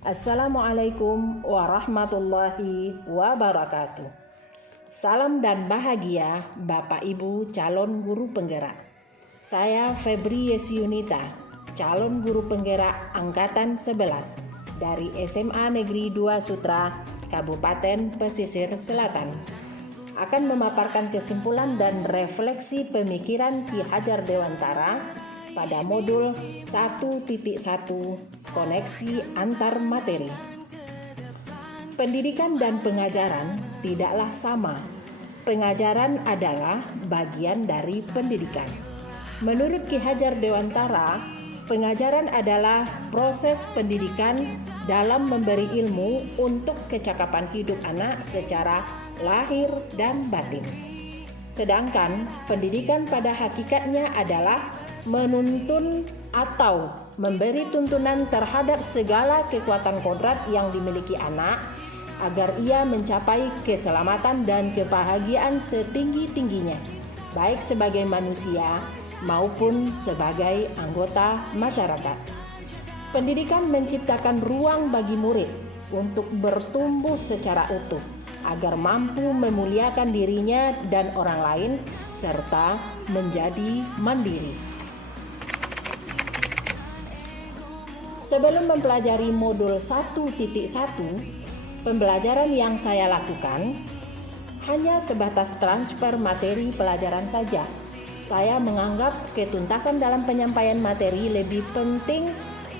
Assalamualaikum warahmatullahi wabarakatuh. Salam dan bahagia Bapak Ibu calon guru penggerak. Saya Febri Yesyunita, calon guru penggerak angkatan 11 dari SMA Negeri 2 Sutra, Kabupaten Pesisir Selatan. Akan memaparkan kesimpulan dan refleksi pemikiran Ki Hajar Dewantara pada modul 1.1 koneksi antar materi. Pendidikan dan pengajaran tidaklah sama. Pengajaran adalah bagian dari pendidikan. Menurut Ki Hajar Dewantara, pengajaran adalah proses pendidikan dalam memberi ilmu untuk kecakapan hidup anak secara lahir dan batin. Sedangkan pendidikan pada hakikatnya adalah menuntun atau memberi tuntunan terhadap segala kekuatan kodrat yang dimiliki anak agar ia mencapai keselamatan dan kebahagiaan setinggi-tingginya, baik sebagai manusia maupun sebagai anggota masyarakat. Pendidikan menciptakan ruang bagi murid untuk bertumbuh secara utuh agar mampu memuliakan dirinya dan orang lain serta menjadi mandiri. Sebelum mempelajari modul 1.1, pembelajaran yang saya lakukan hanya sebatas transfer materi pelajaran saja. Saya menganggap ketuntasan dalam penyampaian materi lebih penting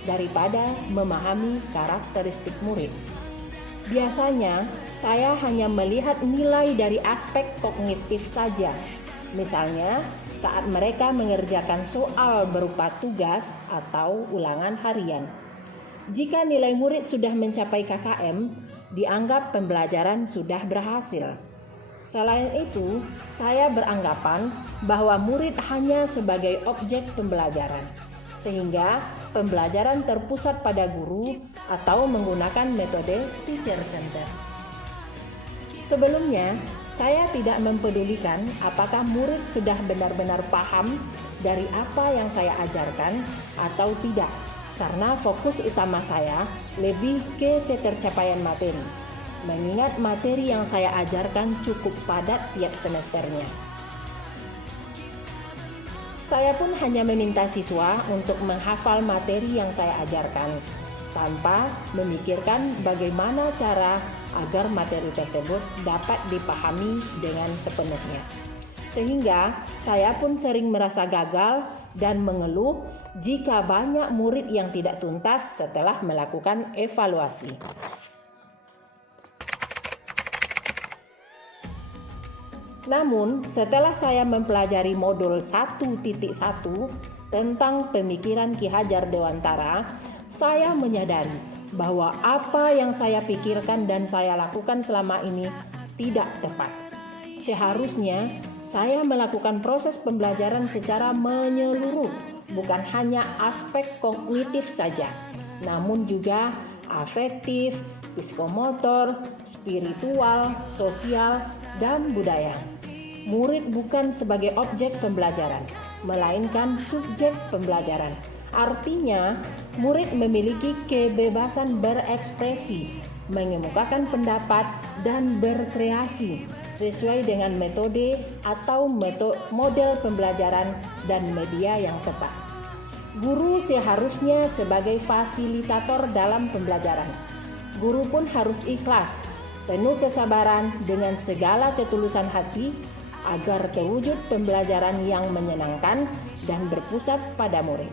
daripada memahami karakteristik murid. Biasanya, saya hanya melihat nilai dari aspek kognitif saja. Misalnya, saat mereka mengerjakan soal berupa tugas atau ulangan harian. Jika nilai murid sudah mencapai KKM, dianggap pembelajaran sudah berhasil. Selain itu, saya beranggapan bahwa murid hanya sebagai objek pembelajaran, sehingga pembelajaran terpusat pada guru atau menggunakan metode teacher center. Sebelumnya, saya tidak mempedulikan apakah murid sudah benar-benar paham dari apa yang saya ajarkan atau tidak, karena fokus utama saya lebih ke ketercapaian materi, mengingat materi yang saya ajarkan cukup padat tiap semesternya. Saya pun hanya meminta siswa untuk menghafal materi yang saya ajarkan, tanpa memikirkan bagaimana cara agar materi tersebut dapat dipahami dengan sepenuhnya. Sehingga saya pun sering merasa gagal dan mengeluh jika banyak murid yang tidak tuntas setelah melakukan evaluasi. Namun, setelah saya mempelajari modul 1.1 tentang pemikiran Ki Hajar Dewantara, saya menyadari bahwa apa yang saya pikirkan dan saya lakukan selama ini tidak tepat. Seharusnya saya melakukan proses pembelajaran secara menyeluruh, bukan hanya aspek kognitif saja, namun juga afektif, psikomotor, spiritual, sosial, dan budaya. Murid bukan sebagai objek pembelajaran, melainkan subjek pembelajaran. Artinya, murid memiliki kebebasan berekspresi, mengemukakan pendapat, dan berkreasi sesuai dengan metode atau model pembelajaran dan media yang tepat. Guru seharusnya sebagai fasilitator dalam pembelajaran. Guru pun harus ikhlas, penuh kesabaran dengan segala ketulusan hati agar terwujud pembelajaran yang menyenangkan dan berpusat pada murid.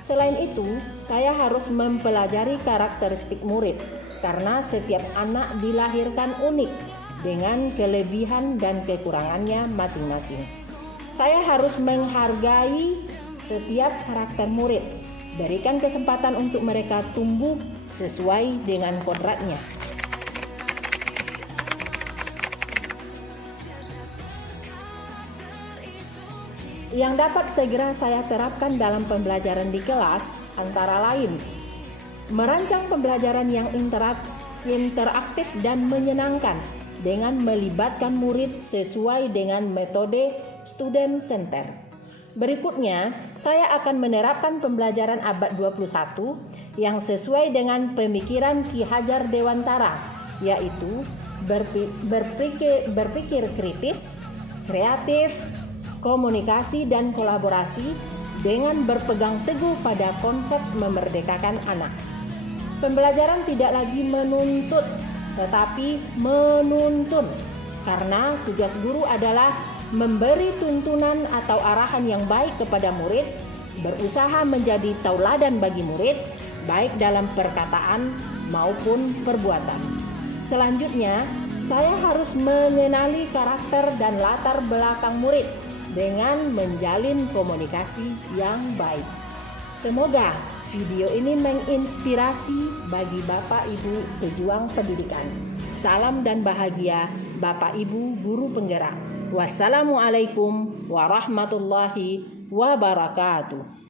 Selain itu, saya harus mempelajari karakteristik murid karena setiap anak dilahirkan unik dengan kelebihan dan kekurangannya masing-masing. Saya harus menghargai setiap karakter murid, berikan kesempatan untuk mereka tumbuh sesuai dengan kodratnya. Yang dapat segera saya terapkan dalam pembelajaran di kelas antara lain merancang pembelajaran yang interaktif dan menyenangkan dengan melibatkan murid sesuai dengan metode student center, Berikutnya, saya akan menerapkan pembelajaran abad 21 yang sesuai dengan pemikiran Ki Hajar Dewantara, yaitu berpikir kritis, kreatif, komunikasi dan kolaborasi dengan berpegang teguh pada konsep memerdekakan anak. Pembelajaran tidak lagi menuntut, tetapi menuntun, karena tugas guru adalah memberi tuntunan atau arahan yang baik kepada murid, berusaha menjadi tauladan bagi murid, baik dalam perkataan maupun perbuatan. Selanjutnya, saya harus mengenali karakter dan latar belakang murid dengan menjalin komunikasi yang baik. Semoga video ini menginspirasi bagi Bapak Ibu pejuang pendidikan. Salam dan bahagia Bapak Ibu guru penggerak. Wassalamualaikum warahmatullahi wabarakatuh.